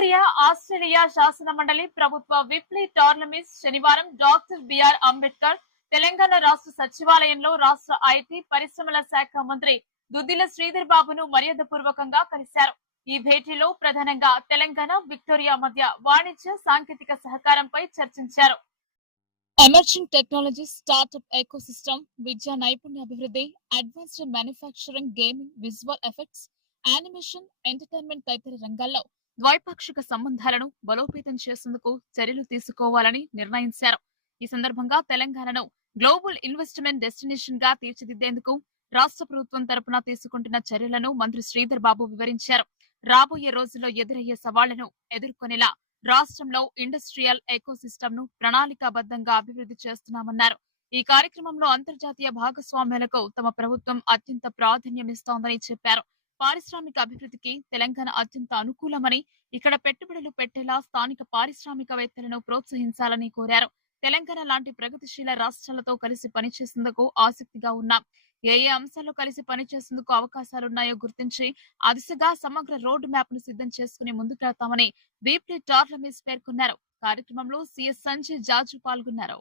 Victoria Australia శాసన మండలి ప్రభుత్వ విప్లీ టోర్నమెంట్స్ శనివారం డాక్టర్ బిఆర్ అంబేద్కర్ తెలంగాణ రాష్ట్ర సచివాలయంలో రాష్ట్ర ఐటీ పరిశ్రమల శాఖ మంత్రి దుద్దిల శ్రీధర్ బాబును మర్యాదపూర్వకంగా కలిశారు. ఈ భేటీలో ప్రధానంగా తెలంగాణ విక్టోరియా మధ్య వాణిజ్య సాంకేతిక సహకారంపై చర్చించారు. ఎమర్జింగ్ టెక్నాలజీ, స్టార్టప్ ఎకోసిస్టమ్, విద్యా నైపుణ్యాభివృద్ధి, advanced manufacturing, gaming, visual effects, animation, entertainment తదితర రంగాల్లో ద్వైపాక్షిక సంబంధాలను బలోపేతం చేసేందుకు చర్యలు తీసుకోవాలని నిర్ణయించారు. ఈ సందర్భంగా తెలంగాణను గ్లోబల్ ఇన్వెస్ట్మెంట్ డెస్టినేషన్ గా తీర్చిదిద్దేందుకు రాష్ట్ర ప్రభుత్వం తరపున తీసుకుంటున్న చర్యలను మంత్రి శ్రీధర్ బాబు వివరించారు. రాబోయే రోజుల్లో ఎదురయ్యే సవాళ్లను ఎదుర్కొనేలా రాష్ట్రంలో ఇండస్ట్రియల్ ఎకోసిస్టమ్ ను ప్రణాళికాబద్ధంగా అభివృద్ధి చేస్తున్నామన్నారు. ఈ కార్యక్రమంలో అంతర్జాతీయ భాగస్వామ్యాలకు తమ ప్రభుత్వం అత్యంత ప్రాధాన్యమిస్తోందని చెప్పారు. పారిశ్రామిక అభివృద్ధికి తెలంగాణ అత్యంత అనుకూలమని, ఇక్కడ పెట్టుబడులు పెట్టేలా స్థానిక పారిశ్రామికవేత్తలను ప్రోత్సహించాలని కోరారు. తెలంగాణ లాంటి ప్రగతిశీల రాష్ట్రాలతో కలిసి పనిచేసేందుకు ఆసక్తిగా ఉన్నాం. ఏ అంశాల్లో కలిసి పనిచేసేందుకు అవకాశాలున్నాయో గుర్తించి ఆ దిశగా సమగ్ర రోడ్ మ్యాప్ ను సిద్ధం చేసుకుని ముందుకెళ్తామని వీప్లీ టోర్నమెంట్స్ పేర్కొన్నారు. కార్యక్రమంలో సీఎస్ సంజయ్ జాజు పాల్గొన్నారు.